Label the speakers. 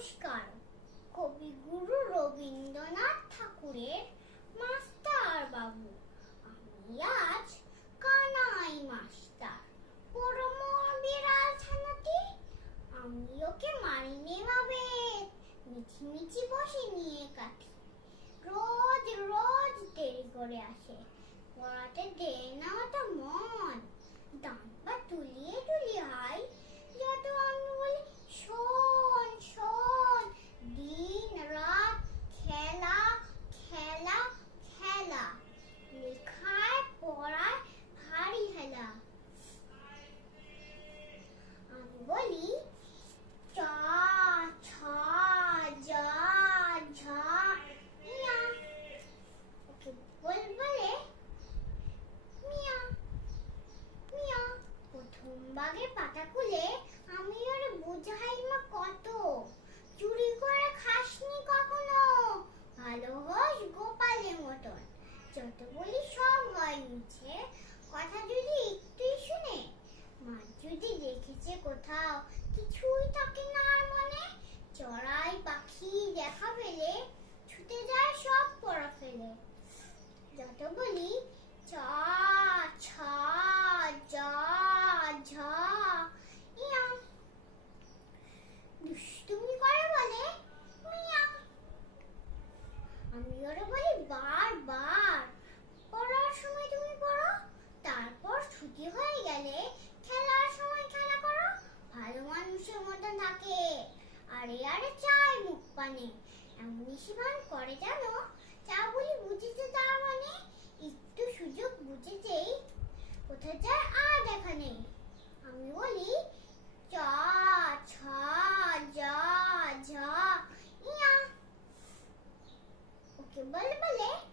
Speaker 1: নমস্কার। কবিগুরু রবীন্দ্রনাথ ঠাকুরের মাস্টার বাবু। আমি আজ কানাই মাস্টার। পরমর বিড়াল ছানাটি আমি ওকে মারিনে ভাবে। মিছি মিছি বসে নিয়ে কাটি রোজ রোজ দেরি করে আসে। পড়াতে দে না তো মন। দাঁত তুলিয়ে বাগে পাতা খুলে আমি ওর বুঝাই মা কত? চুরি করে খাসনি কখনো? ভালো হোস গোপালের মতন। যত বলি সব হয় নিচে। কথা যদি একটুই শুনে, মা যদি দেখেছে কোথাও কিছুই থাকে না আর মনে, চড়াই পাখি দেখা পেলে ছুটে যায় সব পড়া ফেলে যত বলি চ ছ জ ঝ ইয়া দুষ্টুমি করে বলে মিয়া আমি ওরে বলি বারবার পড়ার সময় তুমি পড়ো, তারপর ছুটি হয়ে গেলে খেলার সময় খেলা করো, ভালো মানুষের মতন থাকে। আরে আরে, চাই মুখ পানে। এমনি সীমান করে জানো চা বলি বুঝেছে তার মানে একটু সুযোগ বুঝেছেই কোথায় যায় আর দেখা নেই আমি বলি চ ছ জ ঝ ইয়া ওকে বলে বলে